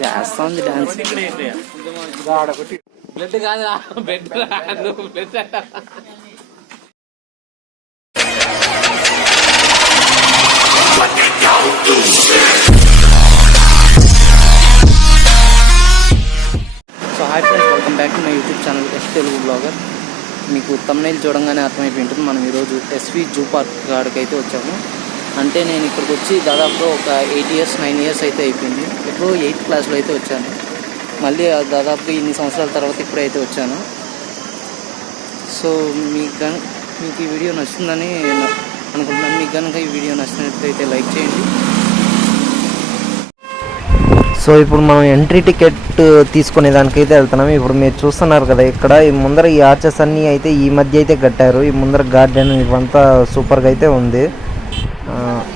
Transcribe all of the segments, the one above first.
చేస్తుంది dance. Blood కాదురా, bed రా, నువ్వు blood. So hi friends, welcome back to my YouTube channel YASH Telugu blogger. మీకు తమ్నైల్ చూడంగానే అర్థమైపోయి ఉంటుంది, మనం ఈరోజు ఎస్వి జూ పార్క్ కాడికి అయితే వచ్చాము. అంటే నేను ఇక్కడికి వచ్చి దాదాపు ఒక 8 years 9 years అయితే అయిపోయింది. ఎప్పుడో 8th క్లాస్లో అయితే వచ్చాను. మళ్ళీ దాదాపు ఇన్ని సంవత్సరాల తర్వాత ఇప్పుడైతే వచ్చాను. సో మీకు ఈ వీడియో నచ్చుతుందని అనుకుంటున్నాను. మీకు కనుక ఈ వీడియో నచ్చినట్లయితే లైక్ చేయండి. సో ఇప్పుడు మనం ఎంట్రీ టికెట్ తీసుకునే దానికైతే వెళ్తున్నాము. ఇప్పుడు మీరు చూస్తున్నారు కదా, ఇక్కడ ఈ ముందర ఈ ఆర్చెస్ అన్నీ అయితే ఈ మధ్య అయితే కట్టారు. ఈ ముందర గార్డెన్ ఇవంతా సూపర్గా అయితే ఉంది.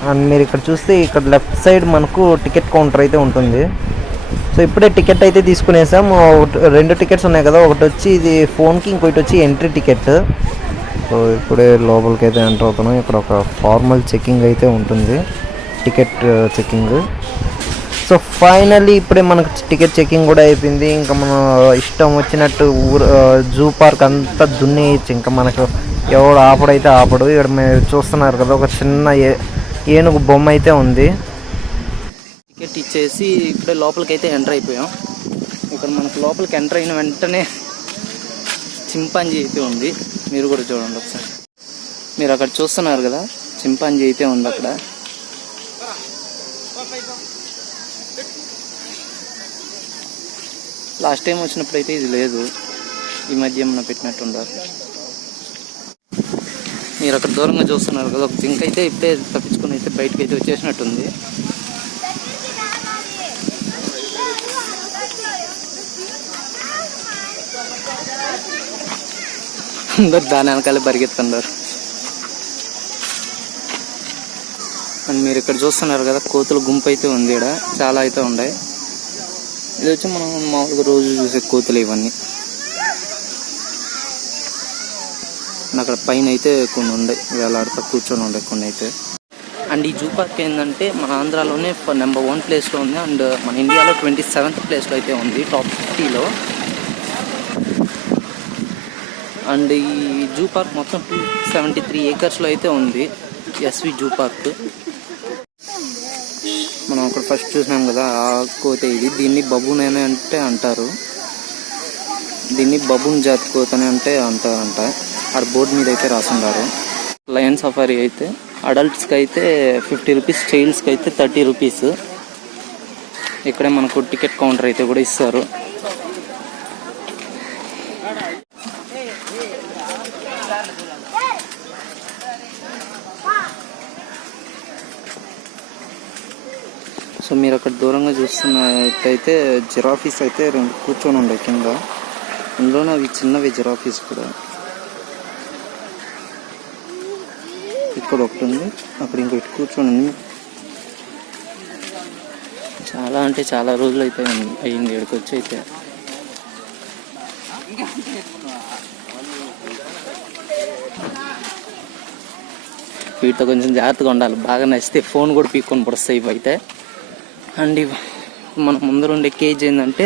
అండ్ మీరు ఇక్కడ చూస్తే ఇక్కడ లెఫ్ట్ సైడ్ మనకు టికెట్ కౌంటర్ అయితే ఉంటుంది. సో ఇప్పుడే టికెట్ అయితే తీసుకునేసాం. 2 టికెట్స్ ఉన్నాయి కదా, ఒకటి వచ్చి ఇది ఫోన్కి, ఇంకోటి వచ్చి ఎంట్రీ టికెట్. సో ఇప్పుడే లోపలికి అయితే ఎంటర్ అవుతున్నాం. ఇక్కడ ఒక ఫార్మల్ చెకింగ్ అయితే ఉంటుంది, టికెట్ చెకింగ్. సో ఫైనల్లీ ఇప్పుడే మనకు టికెట్ చెకింగ్ కూడా అయిపోయింది. ఇంకా మనం ఇష్టం వచ్చినట్టు జూ పార్క్ అంతా దున్నేయచ్చు. ఇంకా మనకు ఎవడు ఆపడైతే ఆపడు. ఇక్కడ మీరు చూస్తున్నారు కదా, ఒక చిన్న ఏనుగు బొమ్మ అయితే ఉంది. టికెట్ ఇచ్చేసి ఇప్పుడే లోపలికి అయితే ఎంటర్ అయిపోయాం. ఇక్కడ మనకు లోపలికి ఎంటర్ అయిన వెంటనే చింపాంజీ అయితే ఉంది. మీరు కూడా చూడండి ఒకసారి. మీరు అక్కడ చూస్తున్నారు కదా, చింపాంజీ అయితే ఉంది అక్కడ. లాస్ట్ టైం వచ్చినప్పుడు అయితే ఇది లేదు, ఈ మధ్య ఏమన్నా పెట్టినట్టుండారు. మీరు అక్కడ దూరంగా చూస్తున్నారు కదా, ఒక జింక అయితే ఇప్పుడే తప్పించుకుని అయితే బయటకు అయితే వచ్చేసినట్టుంది. అందరు దాని వెనకాలే పరిగెత్తున్నారు. అండ్ మీరు ఇక్కడ చూస్తున్నారు కదా, కోతుల గుంపు అయితే ఉంది. ఇక్కడ చాలా అయితే ఉన్నాయి. ఇది వచ్చి మనం మామూలుగా రోజు చూసే కోతులు ఇవన్నీ. అక్కడ పైన అయితే కొన్ని ఉన్నాయి, వేలాడుతూ కూర్చొని ఉండే కొన్ని అయితే. అండ్ ఈ జూ పార్క్ ఏంటంటే మన ఆంధ్రాలోనే నెంబర్ 1 ప్లేస్లో ఉంది. అండ్ మన ఇండియాలో 27th ప్లేస్లో అయితే ఉంది, టాప్ 50లో. అండ్ ఈ జూ పార్క్ మొత్తం 273 acresలో అయితే ఉంది, ఎస్వి జూ పార్క్. మనం అక్కడ ఫస్ట్ చూసినాం కదా, ఆ కోత ఇది. దీన్ని బబూన్ అని అంటే అంటారు, దీన్ని బబూన్ జాతి కోతని అంటే అంటారంట. ఆడ బోర్డు మీద అయితే రాసుంటారు. లయన్ సఫారీ అయితే అడల్ట్స్కి అయితే 50 రూపీస్, చైల్డ్స్కి అయితే 30 రూపీస్. ఇక్కడే మనకు టికెట్ కౌంటర్ అయితే కూడా ఇస్తారు. సో మీరు అక్కడ దూరంగా చూస్తున్నట్టయితే జిరాఫీస్ అయితే 2 కూర్చొని ఉండే కింద. అందులోనే అవి చిన్నవి జిరాఫీస్ కూడా. ఇక్కడ ఒకటి ఉంది, అక్కడ ఇంకొకటి కూర్చొని ఉంది. చాలా అంటే చాలా రోజులు అయితే అయ్యింది ఇక్కడికి వచ్చి అయితే. వీటితో కొంచెం జాగ్రత్తగా ఉండాలి. బాగా నచ్చితే ఫోన్ కూడా పీక్కొని పడుస్తాయి ఇవి అయితే. అండ్ మన ముందర ఉండే కేజ్ ఏంటంటే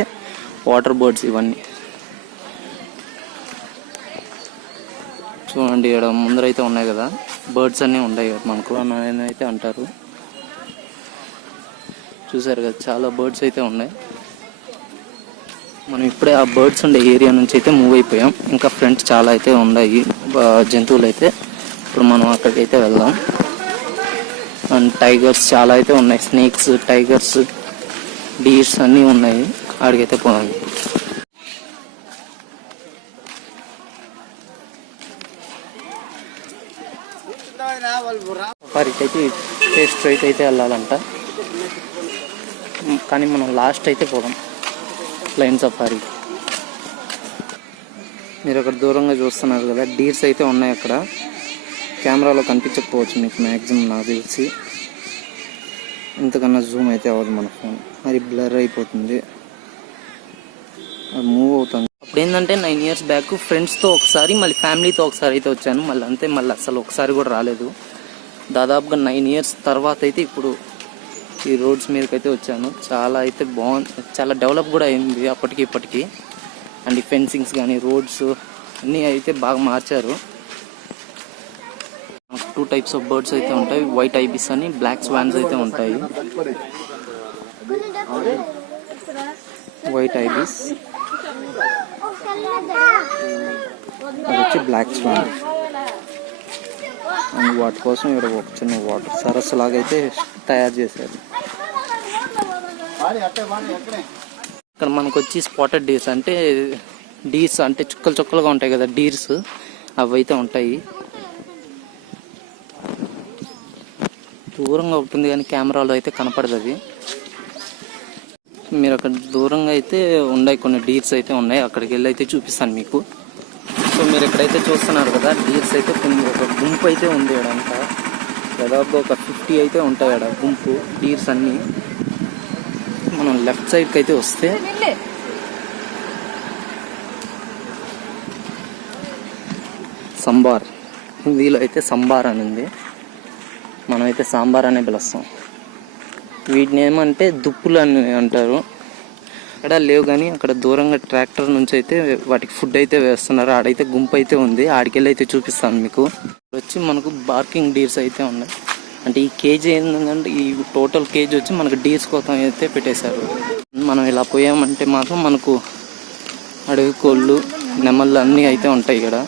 వాటర్ బర్డ్స్ ఇవన్నీ. చూడండి, ఇక్కడ ముందర అయితే ఉన్నాయి కదా, బర్డ్స్ అన్నీ ఉన్నాయి కదా మనకు అని అయితే అంటారు. చూసారు కదా, చాలా బర్డ్స్ అయితే ఉన్నాయి. మనం ఇప్పుడే ఆ బర్డ్స్ ఉండే ఏరియా నుంచి అయితే మూవ్ అయిపోయాం. ఇంకా ఫ్రంట్ చాలా అయితే ఉన్నాయి జంతువులు అయితే. ఇప్పుడు మనం అక్కడికి అయితే వెళ్దాం. అండ్ టైగర్స్ చాలా అయితే ఉన్నాయి, స్నేక్స్, టైగర్స్, డీర్స్ అన్నీ ఉన్నాయి. అక్కడికైతే పోదాం. సఫారీకి అయితే స్ట్రైట్ అయితే వెళ్ళాలంట, కానీ మనం లాస్ట్ అయితే పోదాం లైన్ సఫారీ. మీరు అక్కడ దూరంగా చూస్తున్నారు కదా, డీర్స్ అయితే ఉన్నాయి అక్కడ. కెమెరాలో కనిపించకపోవచ్చు మీకు మ్యాక్సిమం, నాకు తెలిసి. ఇంతకన్నా జూమ్ అయితే అవ్వదు మన ఫోన్, మరి బ్లర్ అయిపోతుంది, అది మూవ్ అవుతుంది. ఇప్పుడు ఏంటంటే 9 years బ్యాక్ ఫ్రెండ్స్తో ఒకసారి, మళ్ళీ ఫ్యామిలీతో ఒకసారి అయితే వచ్చాను. మళ్ళీ అంతే, మళ్ళీ అసలు ఒకసారి కూడా రాలేదు. దాదాపుగా 9 years తర్వాత అయితే ఇప్పుడు ఈ రోడ్స్ మీదకి అయితే వచ్చాను. చాలా అయితే బాగుంది, చాలా డెవలప్ కూడా అయింది అప్పటికి ఇప్పటికి. అండ్ ఈ ఫెన్సింగ్స్ కానీ రోడ్స్ అన్నీ అయితే బాగా మార్చారు. 2 types ఆఫ్ బర్డ్స్ అయితే ఉంటాయి, వైట్ ఐబిస్ అని, బ్లాక్ స్వాన్స్ అయితే ఉంటాయి. వైట్ ఐబిస్, అది వచ్చి బ్లాక్ స్వాన్. అండ్ వాటి కోసం ఇక్కడ ఒక చిన్న వాటర్ సరస్సు లాగా అయితే తయారు చేశారు. ఇక్కడ మనకు వచ్చి స్పాటెడ్ డీర్స్ అంటే చుక్కలు చుక్కలుగా ఉంటాయి కదా డీర్స్, అవి అయితే ఉంటాయి. దూరంగా ఉంటుంది కానీ కెమెరాలో అయితే కనపడదు అది. మీరు అక్కడ దూరంగా అయితే ఉన్నాయి కొన్ని డీర్స్ అయితే ఉన్నాయి, అక్కడికి వెళ్ళి అయితే చూపిస్తాను మీకు. సో మీరు ఎక్కడైతే చూస్తున్నారు కదా డీర్స్ అయితే కొన్ని ఒక గుంపు అయితే ఉంది అంతా, దాదాపు ఒక 50 అయితే ఉంటాయి అక్కడ గుంపు డీర్స్ అన్నీ. మనం లెఫ్ట్ సైడ్కి అయితే వస్తే సంబార్, హిందీలో అయితే సంబార్ అని ఉంది, మనమైతే సాంబార్ అనే పిలుస్తాం. వీటిని ఏమంటే దుప్పులు అని అంటారు. అక్కడ లేవు కానీ అక్కడ దూరంగా ట్రాక్టర్ నుంచి అయితే వాటికి ఫుడ్ అయితే వేస్తున్నారు. ఆడైతే గుంపు అయితే ఉంది, ఆడికెళ్ళి అయితే చూపిస్తాను మీకు. వచ్చి మనకు బార్కింగ్ డీర్స్ అయితే ఉన్నాయి. అంటే ఈ కేజీ ఏంటంటే ఈ టోటల్ కేజీ వచ్చి మనకు డీర్స్ కోసం అయితే పెట్టేశారు. మనం ఇలా పోయామంటే మాత్రం మనకు అడవి కోళ్ళు, నెమళ్ళు అన్నీ అయితే ఉంటాయి ఇక్కడ.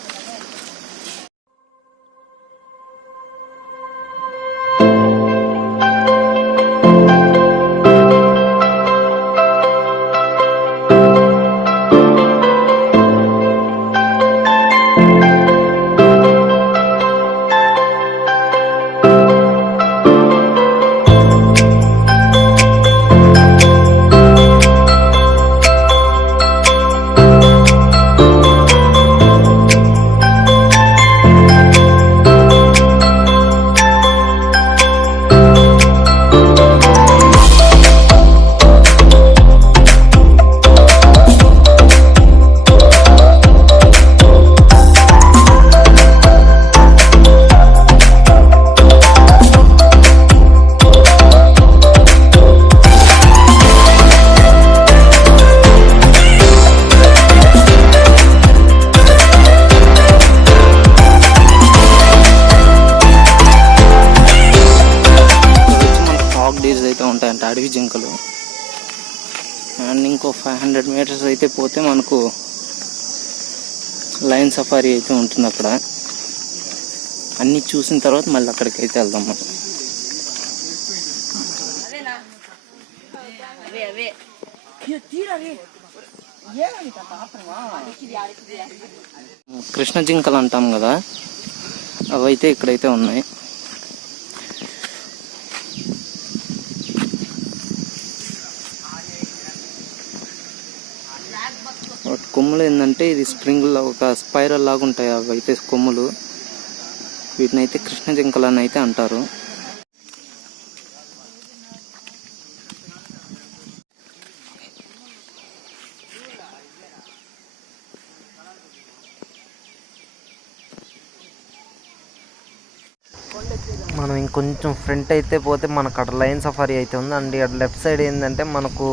ఉంటాయంట అడవి జింకలు. అండ్ ఇంకో 500 meters అయితే పోతే మనకు లయన్ సఫారీ అయితే ఉంటుంది. అక్కడ అన్నీ చూసిన తర్వాత మళ్ళీ అక్కడికి అయితే వెళ్దాం మనం. కృష్ణ జింకలు అంటాం కదా, అవైతే ఇక్కడైతే ఉన్నాయి. వాటి కొమ్ములు ఏంటంటే ఇది స్ప్రింగ్లో ఒక స్పైరల్ లాగా ఉంటాయి అవి అయితే కొమ్ములు. వీటిని అయితే కృష్ణ జింకలు అని అయితే అంటారు. మనం ఇంకొంచెం ఫ్రంట్ అయితే పోతే మనకు అక్కడ లయన్ సఫారీ అయితే ఉంది. అండ్ అక్కడ లెఫ్ట్ సైడ్ ఏంటంటే మనకు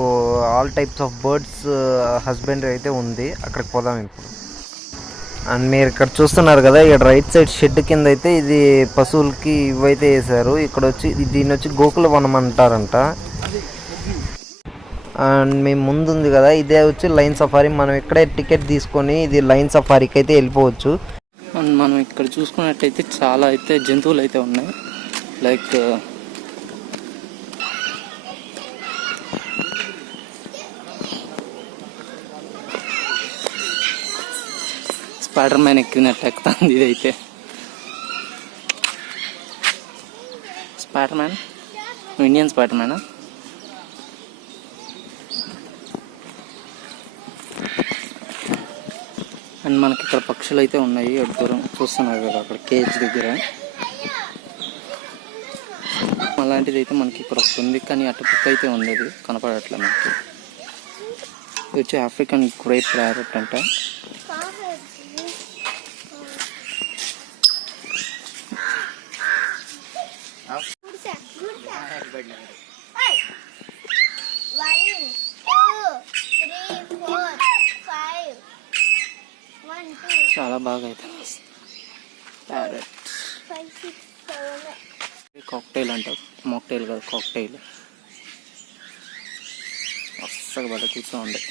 all types of birds husbandry అయితే ఉంది, అక్కడికి పోదాం ఇప్పుడు. అండ్ మీరు ఇక్కడ చూస్తున్నారు కదా, ఇక్కడ రైట్ సైడ్ షెడ్ కింద అయితే ఇది పశువులకి ఇవైతే వేసారు. ఇక్కడ వచ్చి దీన్ని వచ్చి గోకుల వనం అంటారంట. అండ్ మేము ముందు ఉంది కదా, ఇదే వచ్చి లయన్ సఫారీ. మనం ఇక్కడే టికెట్ తీసుకొని ఇది లయన్ సఫారీకి అయితే వెళ్ళిపోవచ్చు. అండ్ మనం ఇక్కడ చూసుకున్నట్టయితే చాలా అయితే జంతువులు అయితే ఉన్నాయి. లైక్ స్పైడర్ మ్యాన్ ఎక్కినట్టు ఎక్కుతుంది ఇదైతే. స్పైడర్ మ్యాన్, ఇండియన్ స్పైడర్ మ్యానా? అండ్ మనకి ఇక్కడ పక్షులు అయితే ఉన్నాయి, దూరం చూస్తున్నారు కదా అక్కడ కేజ్ దగ్గర. అలాంటిది అయితే మనకి ఇక్కడ ఒకటి ఉంది, కానీ అటుపక్క అయితే ఉంది, అది కనపడట్లే మనకి. ఇది వచ్చి ఆఫ్రికన్ గ్రేట్ ప్యారెట్ అంట. చాలా బాగా అయితే ప్యారెట్ కాక్టైల్ అంటారు, మాక్టైల్ కాదు కాక్టైల్. అస్సలు పడ కూర్చోండి.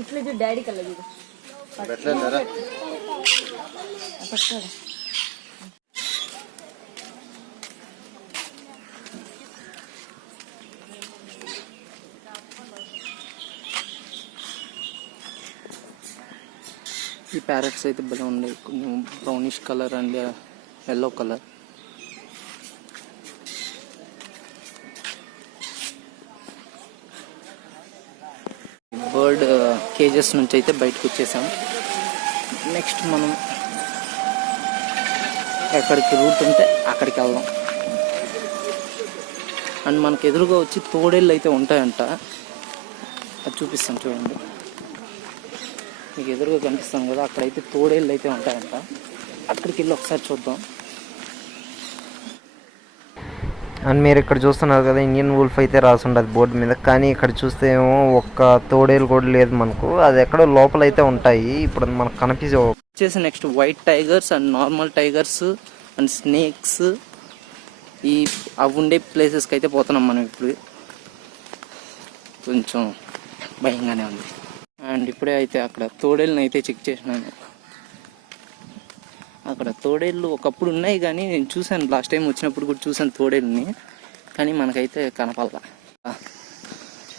इतने जो डैडी का लगी ఈ ప్యారెట్స్ అయితే భలే ఉన్నాయి, కొంచెం brownish colour and yellow colour. Bird kgs నుంచి అయితే బయటకు వచ్చేసాం. నెక్స్ట్ మనం ఎక్కడికి రూట్ ఉంటే అక్కడికి వెళ్దాం. అండ్ మనకు ఎదురుగా వచ్చి తోడేళ్ళు అయితే ఉంటాయంట, అది చూపిస్తాం చూడండి. మీకు ఎదురుగా కనిపిస్తాం కదా, అక్కడైతే తోడేళ్ళు అయితే ఉంటాయంట. అక్కడికి వెళ్ళి ఒకసారి చూద్దాం. అండ్ మీరు ఇక్కడ చూస్తున్నారు కదా, ఇండియన్ వూల్ఫ్ అయితే రాసుండదు బోర్డు మీద, కానీ ఇక్కడ చూస్తే ఏమో ఒక్క తోడేలు కూడా లేదు మనకు. అది ఎక్కడో లోపల అయితే ఉంటాయి, ఇప్పుడు మనకు వచ్చేసి next white tigers and normal tigers and snakes అవి ఉండే ప్లేసెస్కి అయితే పోతున్నాం మనం. ఇప్పుడు కొంచెం భయంగానే ఉంది. అండ్ ఇప్పుడే అయితే అక్కడ తోడేళ్ళని అయితే చెక్ చేసినాను. అక్కడ తోడేళ్ళు ఒకప్పుడు ఉన్నాయి, కానీ నేను చూశాను లాస్ట్ టైం వచ్చినప్పుడు కూడా చూశాను తోడేళ్ళని, కానీ మనకైతే కనపడలా.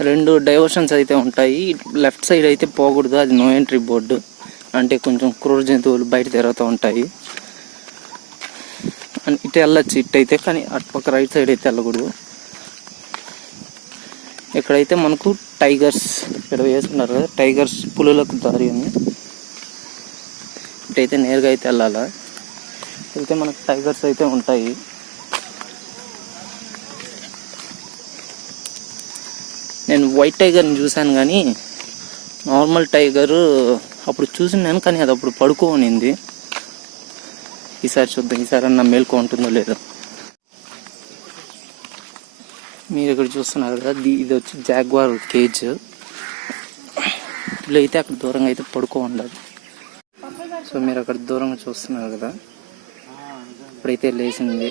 2 డైవర్షన్స్ అయితే ఉంటాయి. లెఫ్ట్ సైడ్ అయితే పోకూడదు, అది నో ఎంట్రీ బోర్డు, అంటే కొంచెం క్రూర జంతువులు బయట తిరుగుతూ ఉంటాయి. అండ్ ఇటు వెళ్ళచ్చు ఇట్టయితే, కానీ అటుపక్క రైట్ సైడ్ అయితే వెళ్ళకూడదు. ఇక్కడైతే మనకు టైగర్స్ ఇక్కడ వేసుకున్నారు కదా, టైగర్స్ పులులకు దారి అని. ఇటైతే నేరుగా అయితే వెళ్ళాలా, అయితే మనకు టైగర్స్ అయితే ఉంటాయి. నేను వైట్ టైగర్ని చూశాను, కానీ నార్మల్ టైగరు అప్పుడు చూసినాను, కానీ అది అప్పుడు పడుకోనింది. ఈసారి చూద్దాం, ఈసారి అన్న మేల్కో ఉంటుందో లేదో. మీరు ఇక్కడ చూస్తున్నారు కదా, ఇది వచ్చి జాగ్వార్ కేజ్. ఇలా అయితే అక్కడ దూరంగా అయితే పడుకో ఉండాలి. సో మీరు అక్కడ దూరంగా చూస్తున్నారు కదా, ఇప్పుడైతే లేచింది.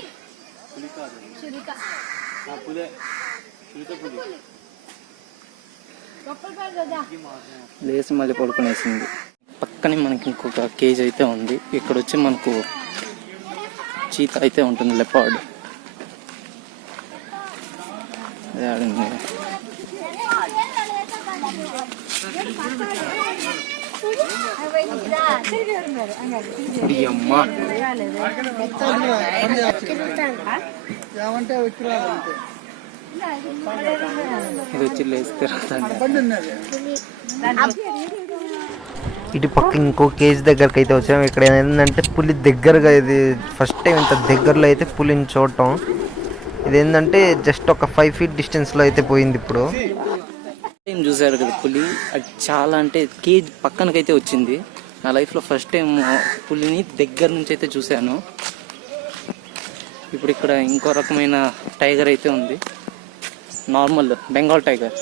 లేచి మళ్ళీ పడుకునేసింది. పక్కనే మనకి ఇంకొక కేజ్ అయితే ఉంది. ఇక్కడ వచ్చి మనకు చీత అయితే ఉంటుంది, లెపార్డ్. ఇది వచ్చి లేస్తే ఇటు పక్క ఇంకో కేజ్ దగ్గరకు అయితే వచ్చాము. ఇక్కడ ఏంటంటే పులి దగ్గరగా, ఇది ఫస్ట్ టైం ఇంత దగ్గరలో అయితే పులిని చూడటం. ఇదేంటంటే జస్ట్ ఒక 5 feet డిస్టెన్స్లో అయితే పోయింది. ఇప్పుడు టైం చూసారు కదా పులి, అది చాలా అంటే కేజ్ పక్కనకైతే వచ్చింది. నా లైఫ్లో ఫస్ట్ టైం పులిని దగ్గర నుంచి అయితే చూశాను. ఇప్పుడు ఇక్కడ ఇంకో రకమైన టైగర్ అయితే ఉంది, నార్మల్ బెంగాల్ టైగర్.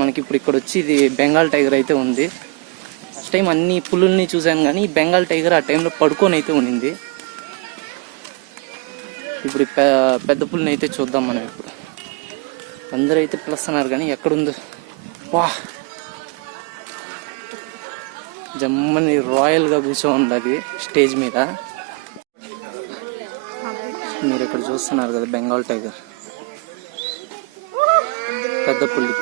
మనకి ఇప్పుడు ఇక్కడ వచ్చి ఇది బెంగాల్ టైగర్ అయితే ఉంది. ఫస్ట్ టైం అన్ని పులుల్ని చూశాను, కానీ బెంగాల్ టైగర్ ఆ టైంలో పడుకొని అయితే ఉంది. ఇప్పుడు పెద్ద పులిని అయితే చూద్దాం మనం. ఇప్పుడు అందరూ అయితే పిలుస్తున్నారు, కానీ ఎక్కడుందో. వా, జమ్మని రాయల్గా కూర్చోంది అది స్టేజ్ మీద. మీరు ఇక్కడ చూస్తున్నారు కదా, బెంగాల్ టైగర్, పెద్ద పులి.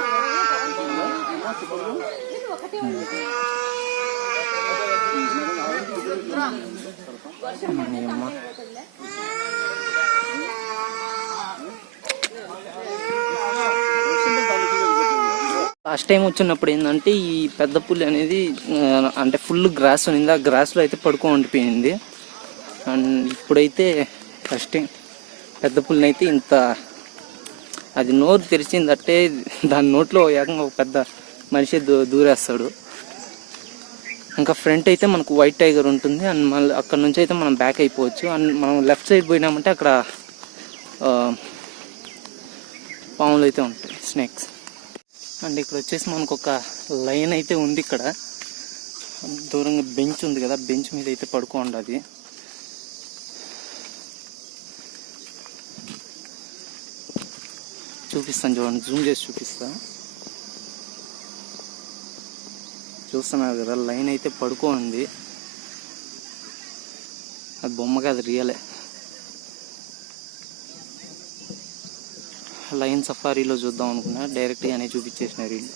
అమ్మ, లాస్ట్ టైం వచ్చినప్పుడు ఏంటంటే ఈ పెద్ద పులి అనేది అంటే ఫుల్ గ్రాస్ ఉంది, ఆ గ్రాస్లో అయితే పడుకో ఉండిపోయింది. అండ్ ఇప్పుడైతే ఫస్ట్ టైం పెద్ద పులిని అయితే ఇంత అది నోరు తెరిచిందంటే దాని నోట్లో ఏకంగా ఒక పెద్ద మనిషి దూరేస్తాడు. ఇంకా ఫ్రంట్ అయితే మనకు వైట్ టైగర్ ఉంటుంది. అండ్ మళ్ళీ అక్కడ నుంచి అయితే మనం బ్యాక్ అయిపోవచ్చు. అండ్ మనం లెఫ్ట్ సైడ్ పోయినామంటే అక్కడ పాములు అయితే ఉంటాయి, స్నేక్స్. అండ్ ఇక్కడ వచ్చేసి మనకు ఒక లైన్ అయితే ఉంది. ఇక్కడ దూరంగా బెంచ్ ఉంది కదా, బెంచ్ మీద అయితే పడుకోండి. అది చూపిస్తాను చూడండి, జూమ్ చేసి చూపిస్తా. చూస్తున్నారు కదా, లైన్ అయితే పడుకోండి. అది బొమ్మ కాదు, రియలే. లైన్ సఫారీలో చూద్దాం అనుకున్నా, డైరెక్ట్గానే చూపించేసినారు వీళ్ళు.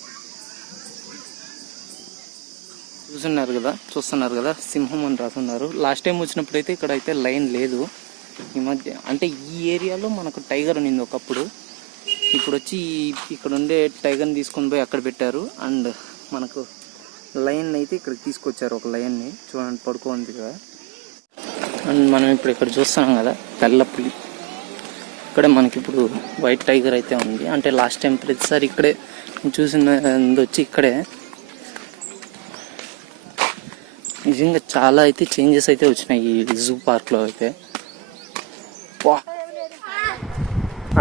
చూస్తున్నారు కదా సింహం అని రాస్తున్నారు. లాస్ట్ టైం వచ్చినప్పుడు అయితే ఇక్కడ అయితే లైన్ లేదు. ఈ మధ్య అంటే ఈ ఏరియాలో మనకు టైగర్ ఉన్నింది ఒకప్పుడు. ఇప్పుడు వచ్చి ఇక్కడ ఉండే టైగర్ని తీసుకొని పోయి అక్కడ పెట్టారు. అండ్ మనకు లైన్ అయితే ఇక్కడికి తీసుకొచ్చారు, ఒక లైన్ని చూడండి పడుకోండి కదా. అండ్ మనం ఇప్పుడు ఇక్కడ చూస్తున్నాం కదా తెల్ల పులి. ఇక్కడే మనకి ఇప్పుడు వైట్ టైగర్ అయితే ఉంది. అంటే లాస్ట్ టైం ప్రతిసారి ఇక్కడే చూసింది వచ్చి ఇక్కడే. నిజంగా చాలా అయితే చేంజెస్ అయితే వచ్చినాయి ఈ జూ పార్క్లో అయితే.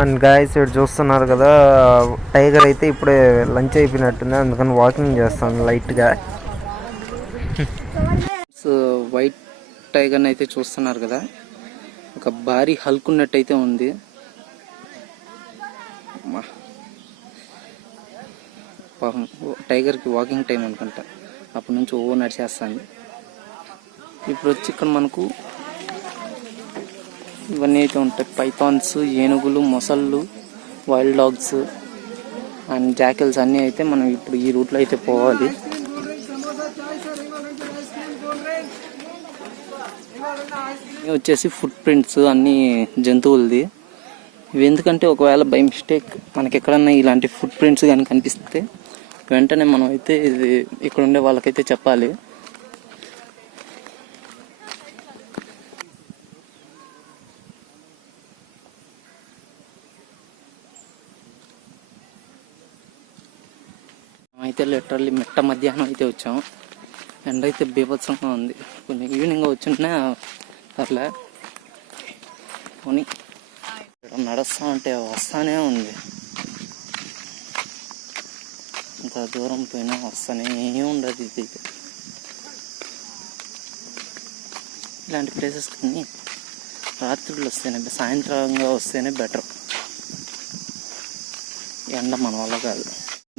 అండ్ గాయస్ ఇక్కడ చూస్తున్నారు కదా, టైగర్ అయితే ఇప్పుడే లంచ్ అయిపోయినట్టుంది, అందుకని వాకింగ్ చేస్తాను లైట్గా. సో వైట్ టైగర్ని అయితే చూస్తున్నారు కదా, ఒక భారీ హల్క్ ఉన్నట్టయితే ఉంది. టైగర్కి వాకింగ్ టైం అనుకుంటా, అప్పటి నుంచి నడిచేస్తాను. ఇప్పుడు వచ్చి ఇక్కడ మనకు ఇవన్నీ అయితే ఉంటాయి, పైథాన్స్, ఏనుగులు, మొసళ్ళు, వైల్డ్ డాగ్స్ అండ్ జాకెల్స్ అన్నీ అయితే మనం ఇప్పుడు ఈ రూట్లో అయితే పోవాలి. వచ్చేసి ఫుట్ ప్రింట్స్ అన్నీ జంతువులది. ఇవి ఎందుకంటే ఒకవేళ బై మిస్టేక్ మనకి ఎక్కడన్నా ఇలాంటి ఫుట్ ప్రింట్స్ కానీ కనిపిస్తే వెంటనే మనం అయితే ఇది ఇక్కడ ఉండే వాళ్ళకైతే చెప్పాలి. అయితే లిటరల్లీ మిట్ట మధ్యాహ్నం అయితే వచ్చాము. ఎండ అయితే బీభత్సంగా ఉంది. కొంచెం ఈవినింగ్ వచ్చినా అట్లా కొని నడుస్తా ఉంటే వస్తానే ఉంది. ఇంత దూరం పోయినా వస్తానే ఉండదు. ఇది ఇలాంటి ప్లేసెస్ కొన్ని రాత్రులు వస్తేనే, సాయంత్రంగా వస్తేనే బెటర్. ఎండ మన వల్ల కాదు.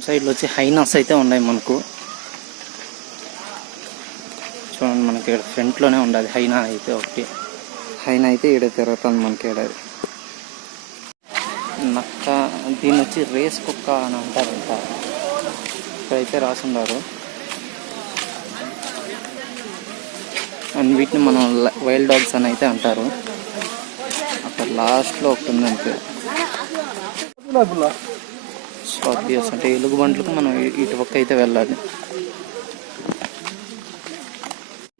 సైడ్లో వచ్చి హైనాస్ అయితే ఉన్నాయి మనకు. చూడండి మనకి ఇక్కడ ఫ్రంట్లోనే ఉండాలి హైనా అయితే ఒకటి. హైనా అయితే ఈడ తిరుగుతుంది మనకి. ఏడాది నక్క, దీన్ని వచ్చి రేస్ కుక్క అని అంటారంట. ఇక్కడైతే రాసుండారు. అండ్ వీటిని మనం వైల్డ్ డాగ్స్ అని అయితే అంటారు. అక్కడ లాస్ట్లో ఒకటి ఉంది అంతే. స్కార్పియోస్ అంటే ఎలుగుబంట్లకు మనం ఇటు పక్క అయితే వెళ్ళాలి.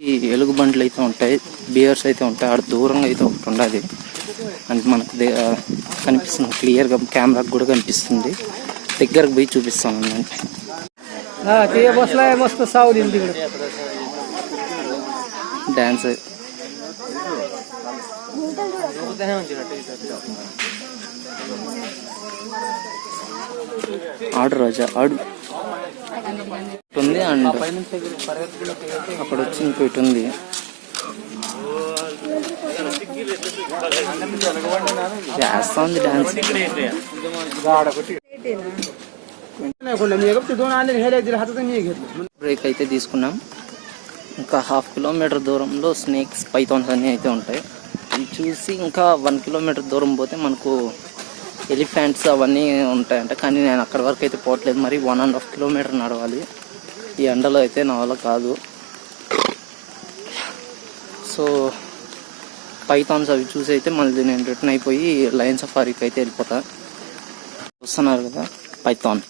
ఈ ఎలుగుబంట్లు అయితే ఉంటాయి, బియర్స్ అయితే ఉంటాయి. ఆడ దూరంగా అయితే ఒకటి ఉండాలి. అంటే మనకు కనిపిస్తుంది క్లియర్గా, కెమెరాకి కూడా కనిపిస్తుంది. దగ్గరకు పోయి చూపిస్తాను అంటే డ్యాన్స్ ఆడు రాజా ఆడు ఉంది. అండ్ అక్కడ వచ్చి ఇంకోటి ఉంది. చేస్తా ఉంది డాన్స్. బ్రేక్ అయితే తీసుకున్నాం. ఇంకా 1/2 కిలోమీటర్ దూరంలో స్నేక్స్, పైథాన్స్ అన్నీ అయితే ఉంటాయి. ఇవి చూసి ఇంకా 1 కిలోమీటర్ దూరం పోతే మనకు ఎలిఫెంట్స్ అవన్నీ ఉంటాయంట. కానీ నేను అక్కడి వరకు అయితే పోవట్లేదు. మరి 1.5 కిలోమీటర్ నడవాలి ఈ ఎండలో అయితే, నా వల్ల కాదు. సో పైథాన్స్ అవి చూసి అయితే మళ్ళీ నేను రిటర్న్ అయిపోయి లయన్ సఫారీకి అయితే వెళ్ళిపోతా. చూస్తున్నారు కదా పైథాన్.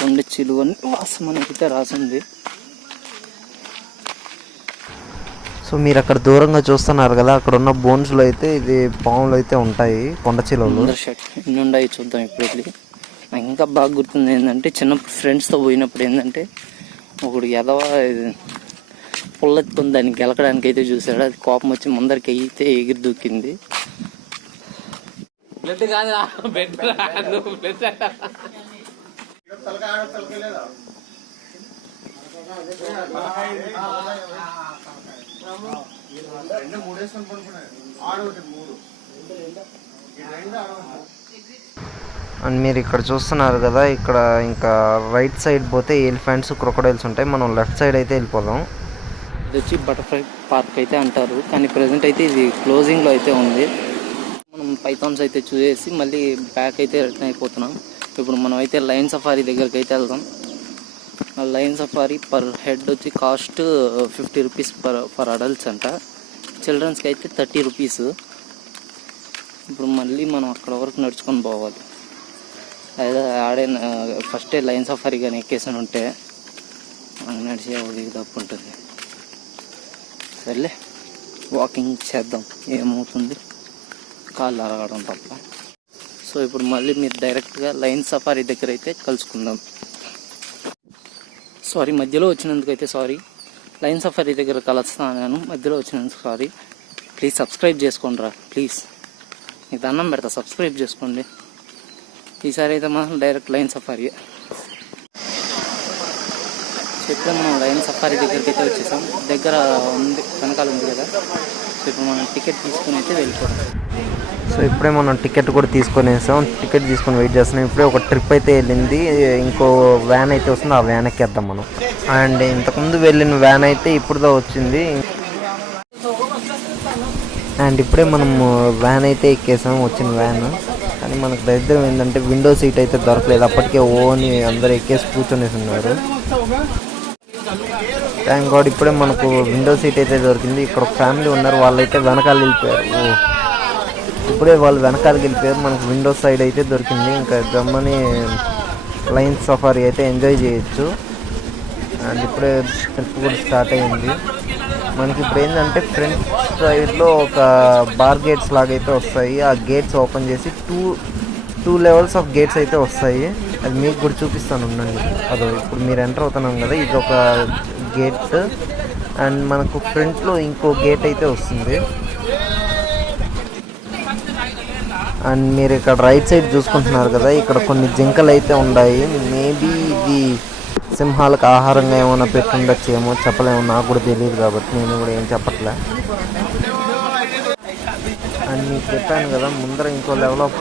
కొండ చిలువ అని మనకైతే రాసింది. సో మీరు అక్కడ దూరంగా చూస్తున్నారు కదా, అక్కడ ఉన్న బోన్స్లో అయితే ఇది పాములు అయితే ఉంటాయి, కొండ చిలువలు. ఎన్ని ఉన్నాయి చూద్దాం ఇప్పుడు వెళ్ళి. నాకు ఇంకా బాగా గుర్తుంది ఏంటంటే, చిన్నప్పుడు ఫ్రెండ్స్తో పోయినప్పుడు ఏంటంటే ఒకడు ఎదవ పుల్లెత్తుకుని దాన్ని గెలకడానికి అయితే చూసాడు. అది కోపం వచ్చి ముందరికి అయితే ఎగిరి దూకింది. అండ్ మీరు ఇక్కడ చూస్తున్నారు కదా, ఇక్కడ ఇంకా రైట్ సైడ్ పోతే ఎలిఫెంట్స్, క్రొకడైల్స్ ఉంటాయి. మనం లెఫ్ట్ సైడ్ అయితే వెళ్ళిపోదాం. ఇది వచ్చి బటర్ఫ్లై పార్క్ అయితే అంటారు, కానీ ప్రజెంట్ అయితే ఇది క్లోజింగ్లో అయితే ఉంది. మనం పైథాన్స్ అయితే చూసేసి మళ్ళీ బ్యాక్ అయితే రిటర్న్ అయిపోతున్నాం. ఇప్పుడు మనం అయితే లయన్ సఫారీ దగ్గరికి అయితే వెళ్దాం. లయన్ సఫారీ పర్ హెడ్ వచ్చి కాస్ట్ 50 రూపీస్ పర్ అడల్ట్స్ అంట. చిల్డ్రన్స్కి అయితే 30 రూపీస్. ఇప్పుడు మళ్ళీ మనం అక్కడ వరకు నడుచుకొని పోవాలి. అదే ఆడే ఫస్టే లయన్ సఫారీ కానీ ఎక్కేసాను ఉంటే నడిచే ఉదిగి తప్పు ఉంటుంది. సర్లే వాకింగ్ చేద్దాం, ఏమవుతుంది, కాళ్ళు అరగడం తప్ప. సో ఇప్పుడు మళ్ళీ మీరు డైరెక్ట్గా లయన్ సఫారీ దగ్గర అయితే కలుసుకుందాం. సారీ మధ్యలో వచ్చినందుకు అయితే సారీ. లయన్ సఫారీ దగ్గర కలుస్తాను, మధ్యలో వచ్చినందుకు సారీ. ప్లీజ్ సబ్స్క్రైబ్ చేసుకోండి రా, ప్లీజ్ నీకు దండం పెడతా, సబ్స్క్రైబ్ చేసుకోండి. ఈసారి అయితే మనం డైరెక్ట్ లయన్ సఫారీ. ఇప్పుడు మనం లయన్ సఫారీ దగ్గరికి అయితే వచ్చేసాం. దగ్గర ఉంది, వెనకాల ఉంది కదా. సో ఇప్పుడు మనం టికెట్ తీసుకుని అయితే వెళ్ళిపోతాం. సో ఇప్పుడే మనం టికెట్ కూడా తీసుకొని వేసాం. టికెట్ తీసుకొని వెయిట్ చేస్తున్నాం. ఇప్పుడే ఒక ట్రిప్ అయితే వెళ్ళింది, ఇంకో వ్యాన్ అయితే వస్తుంది, ఆ వ్యాన్ ఎక్కేద్దాం మనం. అండ్ ఇంతకుముందు వెళ్ళిన వ్యాన్ అయితే ఇప్పుడుదా వచ్చింది. అండ్ ఇప్పుడే మనం వ్యాన్ అయితే ఎక్కేసాం, వచ్చిన వ్యాన్. కానీ మనకు దరిద్రం ఏంటంటే విండో సీట్ అయితే దొరకలేదు. అప్పటికే ఓని అందరు ఎక్కేసి కూర్చొనేసి ఉన్నారు. థ్యాంక్ గాడ్ ఇప్పుడే మనకు విండో సీట్ అయితే దొరికింది. ఇక్కడ ఒక ఫ్యామిలీ ఉన్నారు, వాళ్ళైతే వెనకాల వెళ్ళిపోయారు. ఇప్పుడే వాళ్ళు వెనకాలకి వెళ్ళిపోయారు, మనకు విండో సైడ్ అయితే దొరికింది. ఇంకా గమ్మని లయన్ సఫారీ అయితే ఎంజాయ్ చేయొచ్చు. అండ్ ఇప్పుడే ట్రిప్ కూడా స్టార్ట్ అయ్యింది. మనకి ఇప్పుడు ఏంటంటే ఫ్రంట్ సైడ్లో ఒక బార్ గేట్స్ లాగైతే వస్తాయి. ఆ గేట్స్ ఓపెన్ చేసి టూ లెవెల్స్ ఆఫ్ గేట్స్ అయితే వస్తాయి. అది మీకు కూడా చూపిస్తాను ఉండండి. అదో ఇప్పుడు మీరు ఎంటర్ అవుతున్నాం కదా, ఇది ఒక గేట్. అండ్ మనకు ఫ్రంట్లో ఇంకో గేట్ అయితే వస్తుంది. అండ్ మీరు ఇక్కడ రైట్ సైడ్ చూసుకుంటున్నారు కదా, ఇక్కడ కొన్ని జింకలు అయితే ఉన్నాయి. మేబీ ఇది సింహాలకు ఆహారంగా ఏమైనా పెట్టుండొచ్చు, ఏమో చెప్పలేమో, నాకు కూడా తెలియదు కాబట్టి నేను కూడా ఏం చెప్పట్లే. అండ్ మీకు చెప్పాను కదా ముందర ఇంకో లెవెల్ ఆఫ్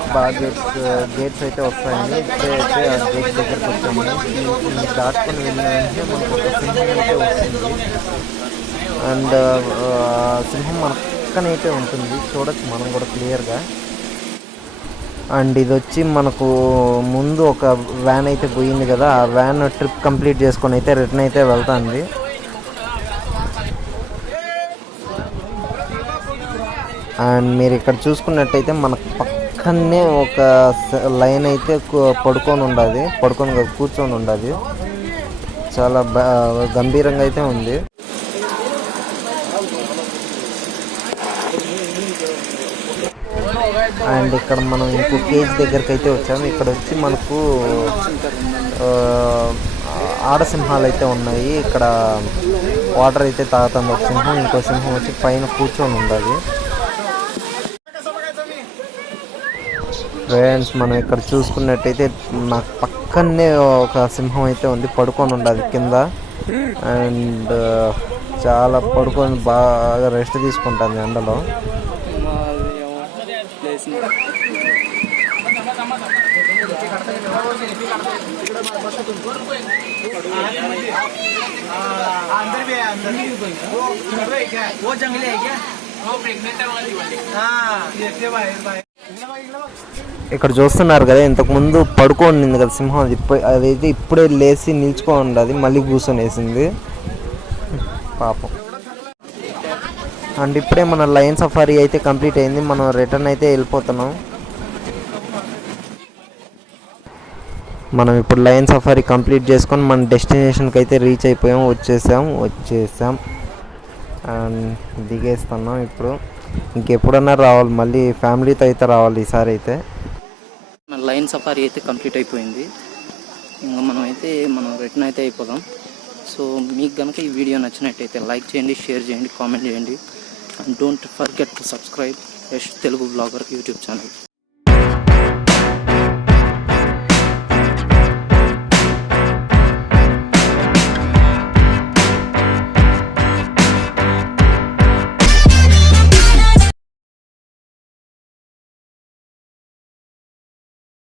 గేట్స్ అయితే వస్తాయని. ఇప్పుడైతే ఆ గేట్ దగ్గరకు వచ్చాము. దాటుకొని వెళ్ళిన వెంటనే మనకు ఒక సింహం అయితే వస్తుంది. అండ్ సింహం మన పక్కనైతే ఉంటుంది, చూడొచ్చు మనం కూడా క్లియర్గా. అండ్ ఇది వచ్చి మనకు ముందు ఒక వ్యాన్ అయితే పోయింది కదా, ఆ వ్యాన్ ట్రిప్ కంప్లీట్ చేసుకొని అయితే రిటర్న్ అయితే వెళ్తుంది. అండ్ మీరు ఇక్కడ చూసుకున్నట్టయితే మనకు పక్కనే ఒక లైన్ అయితే పడుకొని కూర్చొని ఉండదు. చాలా గంభీరంగా అయితే ఉంది. అండ్ ఇక్కడ మనం ఇంకో కేజ్ దగ్గరికి అయితే వచ్చాము. ఇక్కడ వచ్చి మనకు ఆడసింహాలు అయితే ఉన్నాయి. ఇక్కడ వాటర్ అయితే తాగుతుంది ఒక సింహం, ఇంకో సింహం వచ్చి పైన కూర్చొని ఉండదు. ఫ్రెండ్స్ మనం ఇక్కడ చూసుకున్నట్టయితే నాకు పక్కనే ఒక సింహం అయితే ఉంది, పడుకొని ఉండదు కింద. అండ్ చాలా పడుకొని బాగా రెస్ట్ తీసుకుంటుంది ఎండలో. ఇక్కడ చూస్తున్నారు కదా, ఇంతకుముందు పడుకొని ఉంది కదా సింహం, అదైతే ఇప్పుడే లేచి నిల్చుకొని ఉండదు, మళ్ళీ కూర్చొని వేసింది పాపం. అండ్ ఇప్పుడే మన లయన్ సఫారీ అయితే కంప్లీట్ అయింది, మనం రిటర్న్ అయితే వెళ్ళిపోతున్నాం. మనం ఇప్పుడు లయన్ సఫారీ కంప్లీట్ చేసుకొని మన డెస్టినేషన్కి అయితే రీచ్ అయిపోయాం. వచ్చేసాం అండ్ దిగేస్తున్నాం. ఇప్పుడు ఇంకెప్పుడన్నా రావాలి, మళ్ళీ ఫ్యామిలీతో అయితే రావాలి ఈసారి అయితే. మన లయన్ సఫారీ అయితే కంప్లీట్ అయిపోయింది. ఇంకా మనం రిటర్న్ అయితే అయిపోదాం. సో మీకు కనుక ఈ వీడియో నచ్చినట్టయితే లైక్ చేయండి, షేర్ చేయండి, కామెంట్ చేయండి. And don't forget to subscribe YASH Telugu blogger YouTube channel.